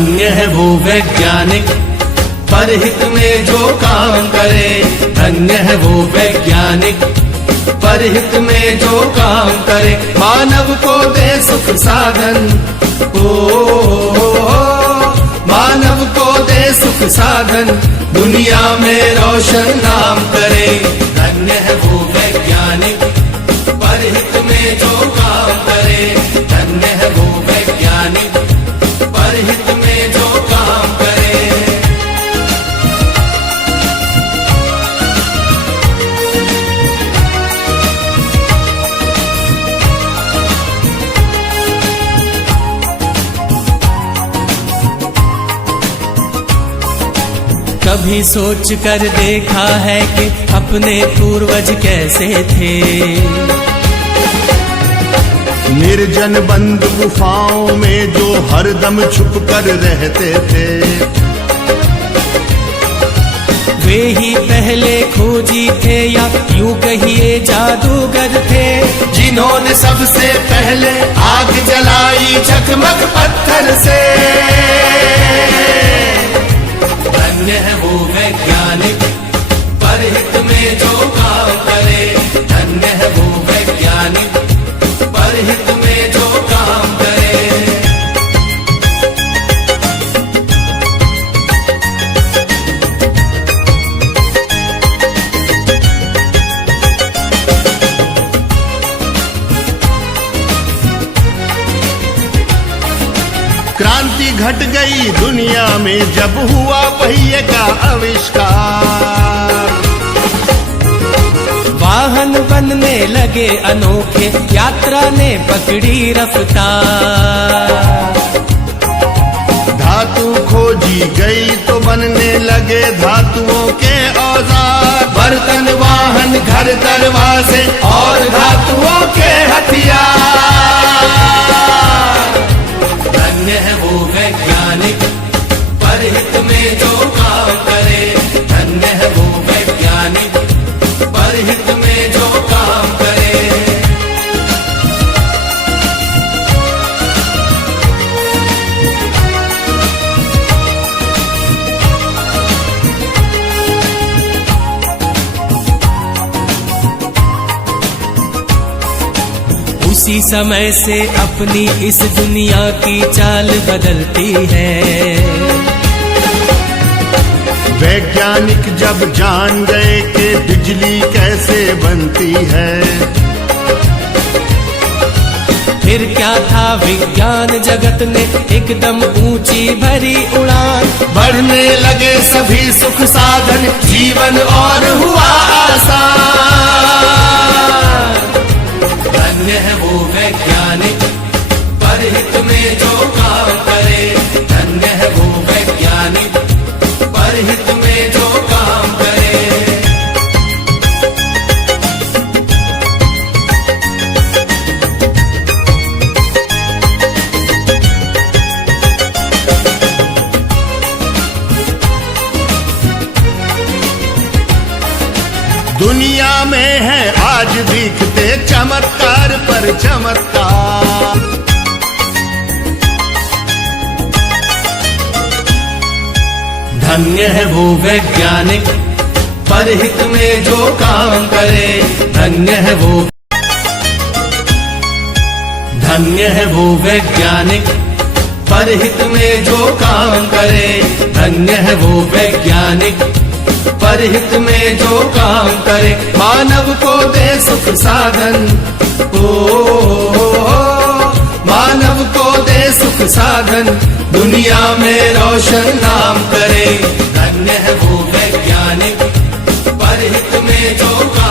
धन्य है वो वैज्ञानिक परहित में जो काम करे। धन्य है वो वैज्ञानिक परहित में जो काम करे। मानव को दे सुख साधन, मानव को दे सुख साधन, दुनिया में रोशन नाम करे। धन्य है वो वैज्ञानिक परहित में जो काम करे। धन्य है वो वैज्ञानिक परहित में जो काम करे। कभी सोच कर देखा है कि अपने पूर्वज कैसे थे। निर्जन बंद गुफाओं में जो हरदम छुप कर रहते थे। वे ही पहले खोजी थे या यूं कहिए जादूगर थे, जिन्होंने सबसे पहले आग जलाई चकमक पत्थर से। धन्य है वो वैज्ञानिक परहित में जो काम करे। धन्य है वो वैज्ञानिक परहित में जो काम करे। क्रांति घट गई दुनिया में जब हुआ पहिए का आविष्कार। वाहन बनने लगे अनोखे, यात्रा ने पकड़ी रफ्तार। धातु खोजी गई तो बनने लगे धातुओं के औजार। बर्तन वाहन घर दरवाजे और धातुओं के हथियार। धन्य है वो वैज्ञानिक परहित में जो काम करे। धन्य है वो वैज्ञानिक परहित में जो काम करे। उसी समय से अपनी इस दुनिया की चाल बदलती है। वैज्ञानिक जब जान गए कि बिजली कैसे बनती है। फिर क्या था विज्ञान जगत ने एकदम ऊंची भरी उड़ान। बढ़ने लगे सभी सुख साधन, जीवन और हुआ आसान। धन्य है वो वैज्ञानिक परहित में जो काम करे। धन्य है वो वैज्ञानिक परहित में जो काम करे। दुनिया में है आज दिखते चमत्कार पर चमत्कार। धन्य है वो वैज्ञानिक परहित में जो काम करे। धन्य है वो, धन्य है वो वैज्ञानिक परहित में जो काम करे। धन्य है वो वैज्ञानिक परहित में जो काम करे। मानव को दे सुख साधन, मानव को दे सुख साधन, दुनिया में रोशन नाम करे। धन्य है वो वैज्ञानिक परहित में जो काम